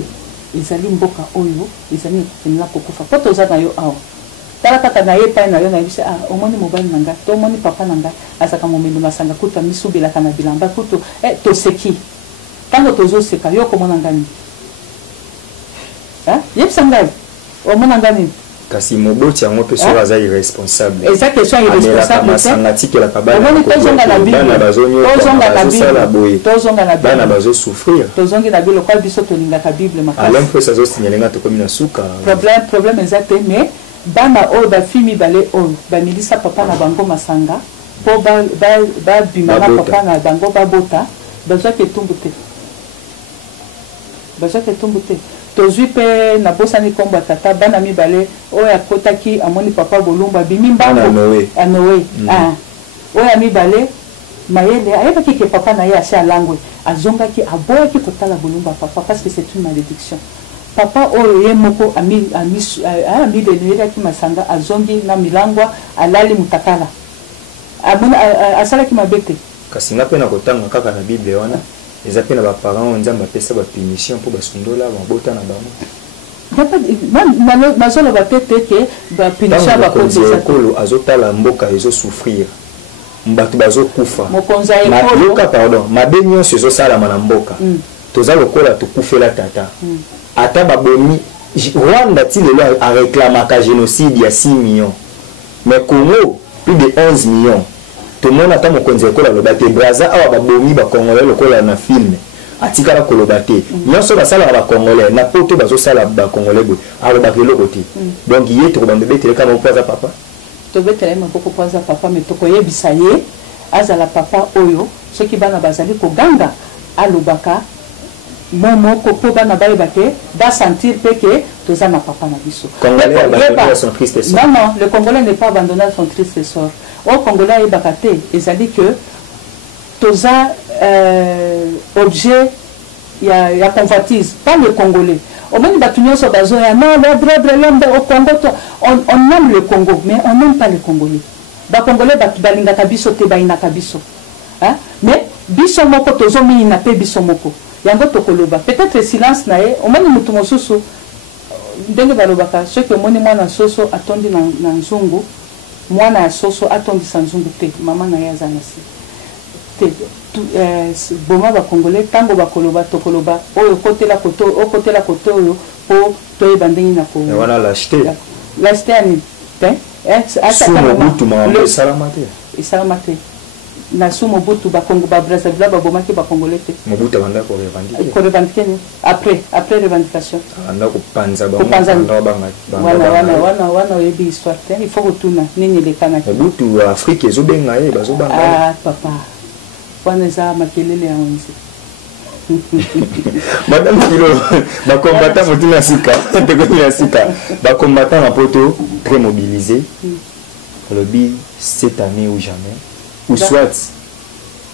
ezali mboka oyo ezali kokende na kokufa po toza na yo awa tala kaka na ye epai na yo na yebisi omoni mobali na ngai to omoni papa na ngai azaka momendo masanga kutu amisubelaka na bilamba kutu toseki ntango tozoseka yo komona ngai nini yebisa ngai omona ngai nini kasi moboti yango mpe soki aza irresponsable eza question irresponsable masanga atikelaka bana bazosouffrir tozongi na bino kwa biso tolingaka bible makasi mpe azosinyalenga tokomi na suka problème eza te mais bana oyo bafille mibale oyo bamilisa papa na bango masanga mpo babima na papa na bango babota bazwaki etumbu te tozwi mpe nabosani nkombo ya tata bana mibale oyo akotaki amoni papa bolumbu abimi mbango anoe oyo ya mibale mayele ayebaki ke papa na ye asi alangwe azongaki aboyaki kotala bolumbu ya papa parce que c'est une malédiction papa oyo ye moko amilelelaki masanga azongi na milangwa alali mutakala asalaki mabe te kasi nga mpe na kotanga kaka na bible wana eza mpe na baparent oyo nzambe apesa bapunition mpo basundola mabota na bango nazoloba te te ke bapunition bakonziekolo azotala mboka ezosouffrir bato bazokufa mabe nyonso ezosalama na mboka toza lokola tokufela tata ata babomi Rwanda ti lelo areklamaka génocide ya 6 millions mais Congo plus de 11 millions tomona ata mokonzi ekola loba te braza awa babomi bakongolais lokola na filme atikala koloba te nyonso basalaka bakongolais na poto bazosala bakongolais boye alobaka eloko te donc ye tokobanda beteleka moko aza papa tobetela moko po aza papa mais tokoyebisa ye azala papa oyo soki bana bazali koganga alobaka momoko po bana bayeba ke basentir mpe ke toza na papa na biso. Non, le Congolais n'est pas abandonné à son triste sort. Au Congolais ayebaka te ezali que toza objet ya convoitise, pas le Congolais. Au moins batu nyonso bazoya non au Congo on aime le Congo mais on n'aime pas les Congolais. Ba Congolais batu balingaka biso te bayinaka biso. Hein? Mais biso moko tozo miyina pe biso moko. Yango tokoloba peut-être silence na ye omoni mutu mosusu ndenge balobaka soki omoni mwana soso atondi na nzungu mwana ya soso atondisa nzungu te mama na ye aza na si te boma bakongole ntango bakoloba tokoloba oyo okotela koto oyo mpo toyeba ndenge na lâcheté ani te esalama te na sous Mobutu bakongo ba Brazzaville babomaki bakongolais te Mobutu banda ko revendiquer après revendication anda ko panza ba wana yebi histoire te il faut retourner nini le kana Mobutu Afrique ezobenga ye bazobanga papa wana za makelele ya onzi madame Kilo ba combattant motuna sika tekoni sika ba combattant na poto très mobilisé lobby cette année ou jamais ou soit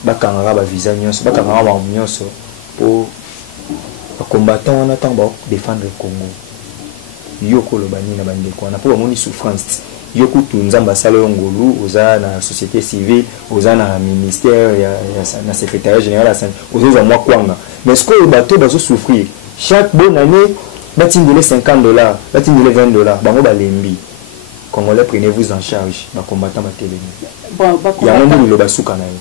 bakangaka bavisa nyonso bakangaka bango nyonso mpo bacombattant wana ntango badéfendre Congo yo koloba nini na bandeko wana mpo bamoni souffrance yo kutu nzambe asala yo ngolu oza na société civile oza na ministère na secrétariat général ya santé ozozwa mwa kwanga mais sikoyo bato bazosouffrir chaque bonne année batindele $50 batindele $20 bango balembi Congolais, prenez-vous en charge. Les combattants il y a un monde où basuka na yo.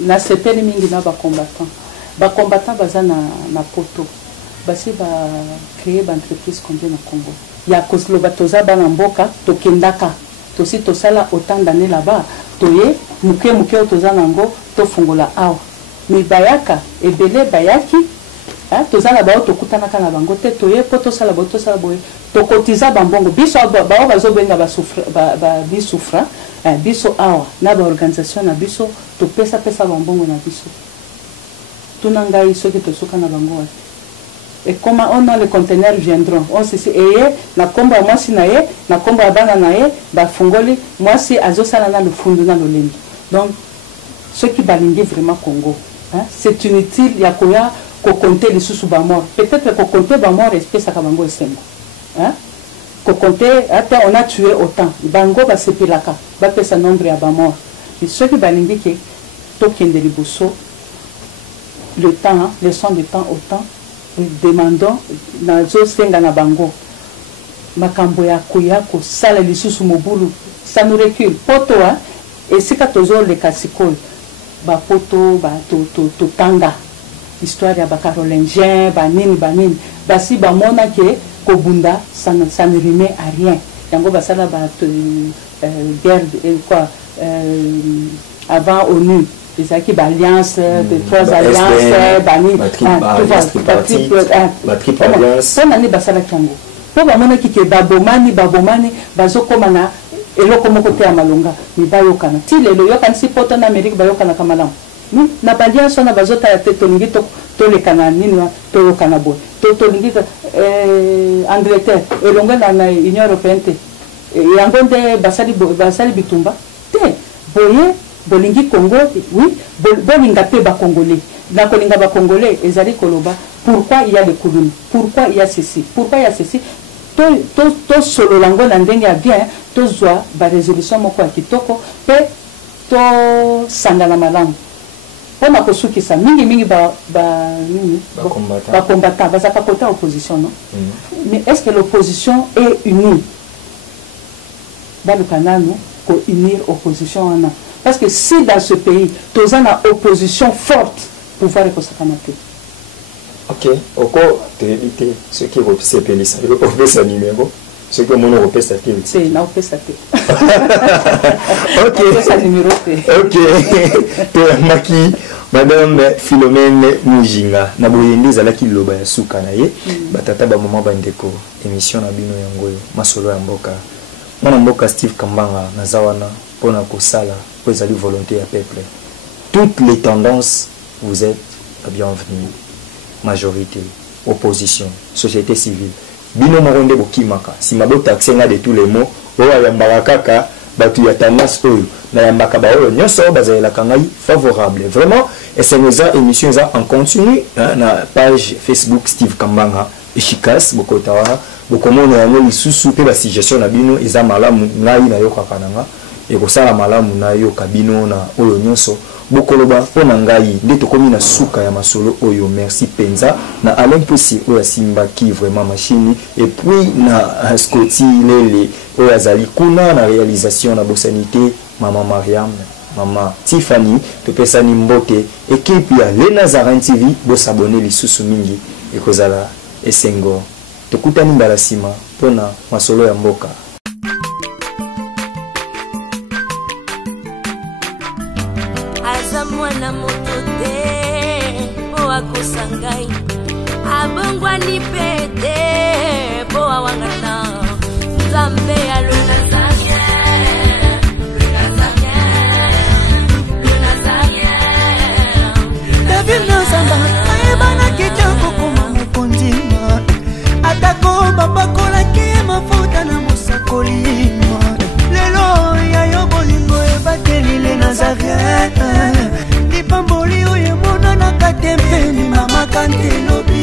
Na sepeli mingi na ba combattant. Ba combattant baza na poto. Basi ba créer ba entreprise combien na Congo. Ya kozlo batoza bana mboka tokendaka. Tosi tosala autant d'années là-bas. Toye muke toza nango to fungola awa. Mi bayaka ebele bayaki tozala bao tokutanaka na bango te toye po tosala boye tokotiza bambongo biso bao bazobenga bisufra biso awa na baorganisation na biso topesa bambongo na biso tuna ngai soki tosuka na bango wate et comment les conteneurs viendront on sisi eye na kombo ya mwasi na ye na kombo ya bana na ye bafungoli mwasi azosala na lufundu na lolendo donc ceux qui balingi vraiment Congo c'est inutile ya koya ko compter les sous bas mort peut-être ko compter bas mort espèce à kabango esengo hein compter, on a tué autant. Bango va se pilaka, va faire sa nombre à mort. Et ceux qui balingi qui token de liboso, le temps, laissons le temps au temps, demandons, na zo senga na bango, makambo ya kuyako, sala lisusu mobulu, ça nous recule. Poto, et si katozo le kasikol, ba poto, ba to tanga, histoire ya ba carolingien, ba nini, basi ba mona ke, Kobunda, ça ne remet à rien. Yango basala ba guerre quoi avant ONU, les acquis d'alliance, de trois alliances, bani, triple alliance. On année basala kango. Pour ba mona ki ke babomani bazokoma eloko moko te ya malonga ni bayokana. Ti lelo yokana si poto na Amerique bayokana kamalam. Na alliance na bazota ya te tolingi to le kana nini to yokana boy. Tolingi Angleterre elonga na Union européenne te yango nde basali bitumba te boye bolingi Congo oui bolinga pe ba congolais na kolinga ba congolais ezali koloba pourquoi il y a les colonies, pourquoi il y a ceci to solo lango na ndenge ya bien to zwa ba résolution moko ya kitoko pe to sangala malamu. On a construit ça. Mingi ba combattant, ba ça côté opposition non. Mais est-ce que l'opposition est unie dans le Canada pour unir opposition en un? Parce que si dans ce pays, tous en a opposition forte, pouvoir est pour ça. Ok, encore tu éviter ce qui est c'est pays ça, il faut faire numéro. Ce que mon européen ça fait. C'est na opé ça. Ok. Ok. Maki Madame Philomène Mujinga na boyendi zalaki loba ya suka na ye batata ba mama bandeko émission na bino yango masolo ya mboka mwana mboka Steve Kambanga na zawana pona ko sala po ezali volonté ya peuple. Toutes les tendances vous êtes bienvenus. Majorité, opposition, société civile. Bino maronde bokimaka si mabota aksenga de tous les mots oya yambaka kaka batu ya tendance oyo na yambaka ba oyo nyoso bazela kangai favorable vraiment et c'est nos émissions en continu na page Facebook Steve Kambanga efficace bokotawa bokomona yango lisusu pe ba suggestion na bino eza malamu ngai na yoka kananga et ko sala malamu na yoka bino na oyo nyoso bokoloba pona ngai nde tokomi na suka ya masolo oyo merci penza na Alain Poussi oyo simba qui vraiment machine et puis na Scotty Lele oyo azali kuna na réalisation na bosanité maman Mariam maman Tiffany topesani mbote équipe ya Lena Zaran TV bo s'abonner lisusu mingi ekozala esengo tokutani mbala sima pona masolo ya mboka. Mwana moto te po akosangai abongwa ni pete po awangana Nzambe ya le Nazarien David Nzamba ayebana kitoko koma mokondima atako bapakolaki mafuta na mosakolima lelo ya yo bolingo ebateli le Nazarien Pamboli oye mona na katempeni mama kante lobi